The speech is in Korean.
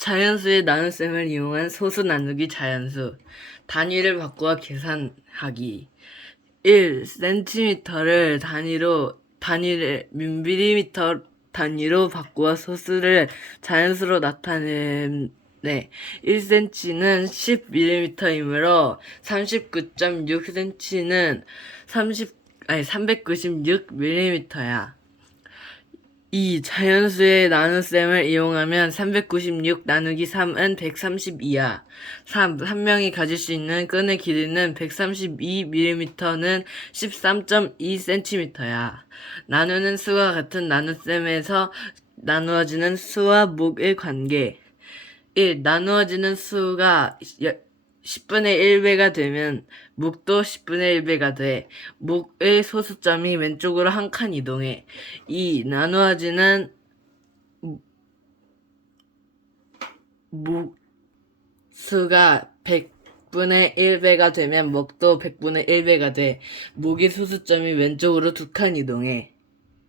자연수의 나눗셈을 이용한 소수 나누기 자연수. 단위를 바꾸어 계산하기. 1cm를 단위로, 단위를 밀리미터 단위로 바꾸어 소수를 자연수로 나타내. 1cm는 10mm이므로 39.6cm는 30, 아니, 396mm야. 2. 자연수의 나눗셈을 이용하면 396 나누기 3은 132야. 3. 한 명이 가질 수 있는 끈의 길이는 132mm는 13.2cm야. 나누는 수와 같은 나눗셈에서 나누어지는 수와 목의 관계. 1. 나누어지는 수가 10분의 1배가 되면 목도 10분의 1배가 돼. 목의 소수점이 왼쪽으로 한 칸 이동해. 2. 나누어지는 목 수가 100분의 1배가 되면 목도 100분의 1배가 돼. 목의 소수점이 왼쪽으로 두 칸 이동해.